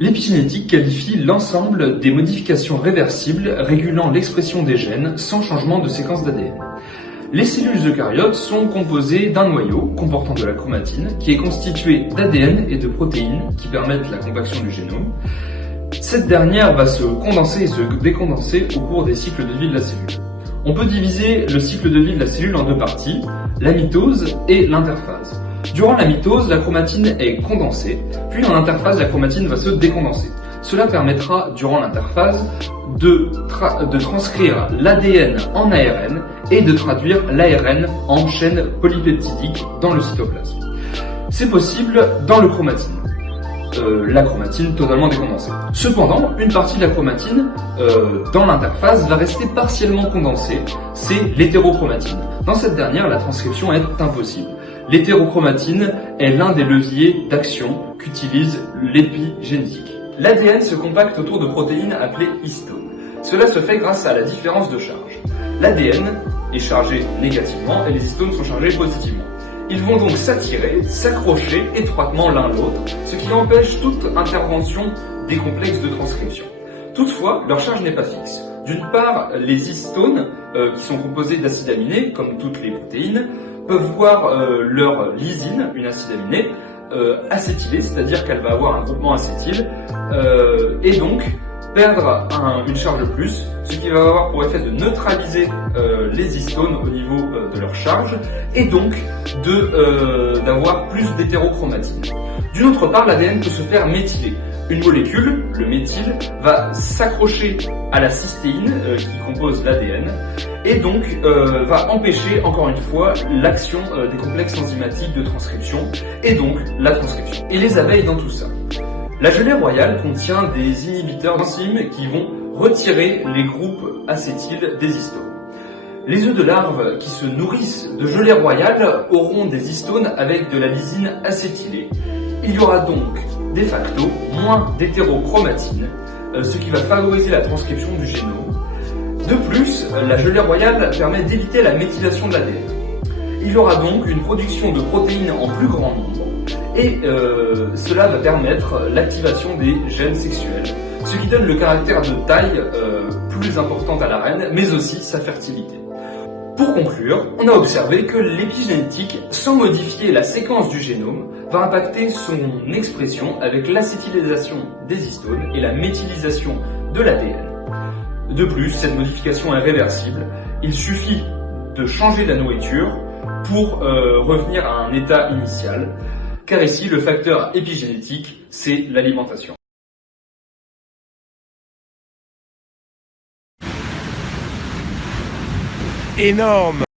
L'épigénétique qualifie l'ensemble des modifications réversibles régulant l'expression des gènes sans changement de séquence d'ADN. Les cellules eucaryotes sont composées d'un noyau comportant de la chromatine qui est constitué d'ADN et de protéines qui permettent la compaction du génome. Cette dernière va se condenser et se décondenser au cours des cycles de vie de la cellule. On peut diviser le cycle de vie de la cellule en deux parties, la mitose et l'interphase. Durant la mitose, la chromatine est condensée, puis en interphase, la chromatine va se décondenser. Cela permettra, durant l'interphase, de transcrire l'ADN en ARN et de traduire l'ARN en chaîne polypeptidique dans le cytoplasme. C'est possible dans le chromatine. La chromatine totalement décondensée. Cependant, une partie de la chromatine dans l'interphase va rester partiellement condensée, c'est l'hétérochromatine. Dans cette dernière, la transcription est impossible. L'hétérochromatine est l'un des leviers d'action qu'utilise l'épigénétique. L'ADN se compacte autour de protéines appelées histones. Cela se fait grâce à la différence de charge. L'ADN est chargé négativement et les histones sont chargés positivement. Ils vont donc s'attirer, s'accrocher étroitement l'un l'autre, ce qui empêche toute intervention des complexes de transcription. Toutefois, leur charge n'est pas fixe. D'une part, les histones, qui sont composées d'acides aminés, comme toutes les protéines, peuvent voir leur lysine, une acide aminé, acétylée, c'est-à-dire qu'elle va avoir un groupement acétyl, et donc perdre une charge de plus, ce qui va avoir pour effet de neutraliser les histones au niveau de leur charge, et donc d'avoir plus d'hétérochromatine. D'une autre part, l'ADN peut se faire méthyler. Une molécule, le méthyle, va s'accrocher à la cystéine qui compose l'ADN et donc va empêcher encore une fois l'action des complexes enzymatiques de transcription et donc la transcription. Et les abeilles dans tout ça. La gelée royale contient des inhibiteurs d'enzymes qui vont retirer les groupes acétyles des histones. Les œufs de larves qui se nourrissent de gelée royale auront des histones avec de la lysine acétylée. Il y aura donc de facto moins d'hétérochromatine, ce qui va favoriser la transcription du génome. De plus, la gelée royale permet d'éviter la méthylation de l'ADN. Il y aura donc une production de protéines en plus grand nombre et cela va permettre l'activation des gènes sexuels, ce qui donne le caractère de taille plus importante à la reine, mais aussi sa fertilité. Pour conclure, on a observé que l'épigénétique, sans modifier la séquence du génome, va impacter son expression avec l'acétylisation des histones et la méthylisation de l'ADN. De plus, cette modification est réversible. Il suffit de changer la nourriture pour revenir à un état initial, car ici, le facteur épigénétique, c'est l'alimentation. Énorme!